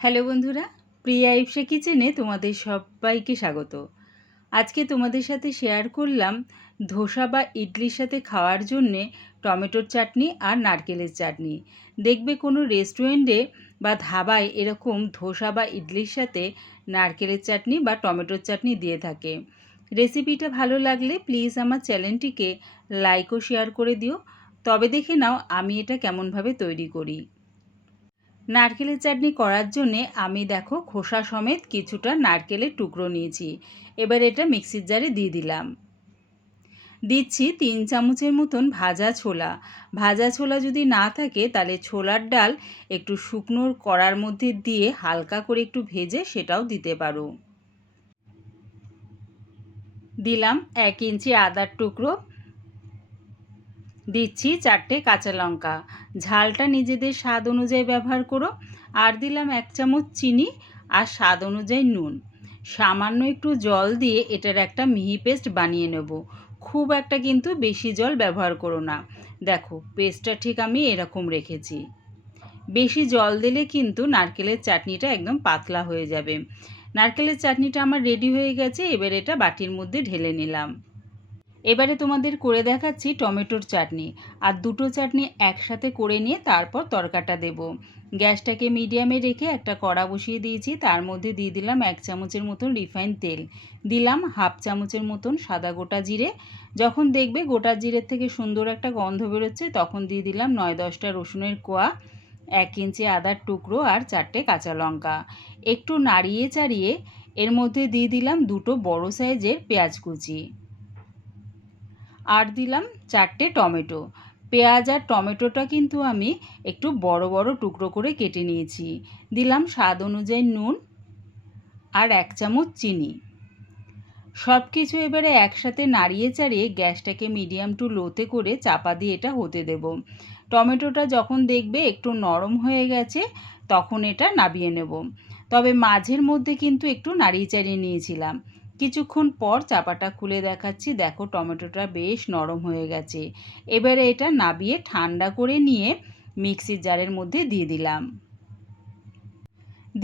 Hello বন্ধুরা, প্রিয়া ইপসা কিচেনে তোমাদের সবাইকে স্বাগত। আজকে তোমাদের সাথে শেয়ার করলাম ধোসা বা ইডলির সাথে খাওয়ার জন্যে টমেটোর চাটনি আর নারকেলের চাটনি। দেখবে কোনো রেস্টুরেন্টে বা ধাবায় এরকম ধোসা বা ইডলির সাথে নারকেলের চাটনি বা টমেটোর চাটনি দিয়ে থাকে। রেসিপিটা ভালো লাগলে প্লিজ আমার চ্যানেলটিকে লাইক ও শেয়ার করে দিও। তবে দেখে নাও আমি এটা কেমনভাবে তৈরি করি। নারকেলের চাটনি করার জন্যে আমি দেখো খোসা সমেত কিছুটা নারকেলের টুকরো নিয়েছি। এবার এটা মিক্সির জারে দিয়ে দিলাম। দিচ্ছি 3 চামচের মতন ভাজা ছোলা। ভাজা ছোলা যদি না থাকে তাহলে ছোলার ডাল একটু শুকনো কড়ার মধ্যে দিয়ে হালকা করে একটু ভেজে সেটাও দিতে পারো। দিলাম 1 ইঞ্চি আদার টুকরো। দিচ্ছি 4টে কাঁচা লঙ্কা। ঝালটা নিজেদের স্বাদ অনুযায়ী ব্যবহার করো। আর দিলাম 1 চামচ চিনি আর স্বাদ অনুযায়ী নুন। সামান্য একটু জল দিয়ে এটার একটা মিহি পেস্ট বানিয়ে নেব। খুব একটা কিন্তু বেশি জল ব্যবহার করো না। দেখো পেস্টটা ঠিক আমি এরকম রেখেছি। বেশি জল দিলে কিন্তু নারকেলের চাটনিটা একদম পাতলা হয়ে যাবে। নারকেলের চাটনিটা আমার রেডি হয়ে গেছে। এবার এটা বাটির মধ্যে ঢেলে নিলাম। এবারে তোমাদের করে দেখাচ্ছি টমেটোর চাটনি। আর দুটো চাটনি একসাথে করে নিয়ে তারপর তরকাটা দেব। গ্যাসটাকে মিডিয়ামে রেখে একটা কড়া বসিয়ে দিয়েছি। তার মধ্যে দিয়ে দিলাম 1 চামচের মতন রিফাইন তেল। দিলাম হাফ চামচের মতন সাদা গোটা জিরে। যখন দেখবে গোটা জিরের থেকে সুন্দর একটা গন্ধ বেরোচ্ছে তখন দিয়ে দিলাম 9-10টা রসুনের কোয়া, 1 ইঞ্চি আদার টুকরো আর 4টে কাঁচা লঙ্কা। একটু নাড়িয়ে চাড়িয়ে এর মধ্যে দিয়ে দিলাম দুটো বড় সাইজের পেঁয়াজ কুচি। আর দিলাম 4টে টমেটো। পেঁয়াজ আর টমেটোটা কিন্তু আমি একটু বড় বড় টুকরো করে কেটে নিয়েছি। দিলাম স্বাদ অনুযায়ী নুন আর 1 চামচ চিনি। সব কিছু এবারে একসাথে নাড়িয়ে চাড়িয়ে গ্যাসটাকে মিডিয়াম টু লোতে করে চাপা দিয়ে এটা হতে দেব। টমেটোটা যখন দেখবে একটু নরম হয়ে গেছে তখন এটা নামিয়ে নেব। তবে মাঝের মধ্যে কিন্তু একটু নাড়িয়ে চাড়িয়ে নিয়েছিলাম। কিছুক্ষণ পর চাপাটা খুলে দেখাচ্ছি, দেখো টমেটোটা বেশ নরম হয়ে গেছে। এবারে এটা নামিয়ে ঠান্ডা করে নিয়ে মিক্সির জারের মধ্যে দিয়ে দিলাম।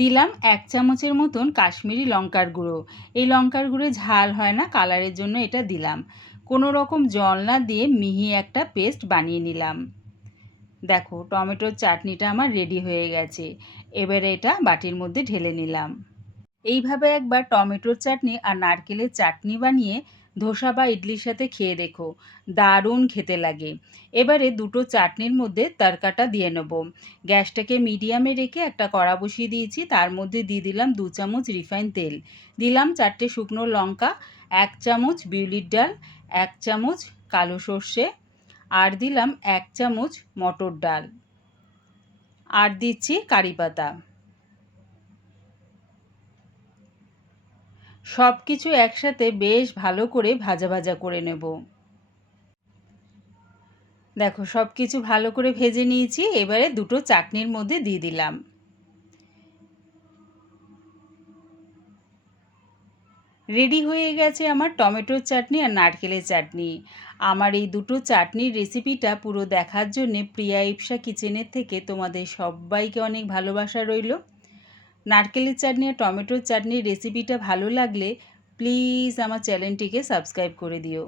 দিলাম 1 চামচের মতন কাশ্মীরি লঙ্কার গুঁড়ো। এই লঙ্কার গুঁড়ো ঝাল হয় না, কালারের জন্য এটা দিলাম। কোনো রকম জল না দিয়ে মিহি একটা পেস্ট বানিয়ে নিলাম। দেখো টমেটোর চাটনিটা আমার রেডি হয়ে গেছে। এবারে এটা বাটির মধ্যে ঢেলে নিলাম। এইভাবে একবার টমেটোর চাটনি আর নারকেলের চাটনি বানিয়ে ধোসা বা ইডলির সাথে খেয়ে দেখো, দারুণ খেতে লাগে। এবারে দুটো চাটনির মধ্যে তড়কাটা দিয়ে নেব। গ্যাসটাকে মিডিয়ামে রেখে একটা কড়া বসিয়ে দিয়েছি। তার মধ্যে দিয়ে দিলাম 2 চামচ রিফাইন তেল। দিলাম 4টে শুকনো লঙ্কা, 1 চামচ বিউলির ডাল, 1 চামচ কালো সর্ষে, আর দিলাম 1 চামচ মটর ডাল, আর দিচ্ছি কারি পাতা। সব কিছু একসাথে বেশ ভালো করে ভাজা ভাজা করে নেব। দেখো সব কিছু ভালো করে ভেজে নিয়েছি। এবারে দুটো চাটনির মধ্যে দিয়ে দিলাম। রেডি হয়ে গেছে আমার টমেটোর চাটনি আর নারকেলের চাটনি। আমার এই দুটো চাটনির রেসিপিটা পুরো দেখার জন্যে প্রিয়া ইপসা কিচেনের থেকে তোমাদের সবাইকে অনেক ভালোবাসা রইল। নারকেলের চাটনি আর টমেটোর চাটনির রেসিপিটা ভালো লাগলে প্লিজ আমার চ্যানেলটিকে সাবস্ক্রাইব করে দিও।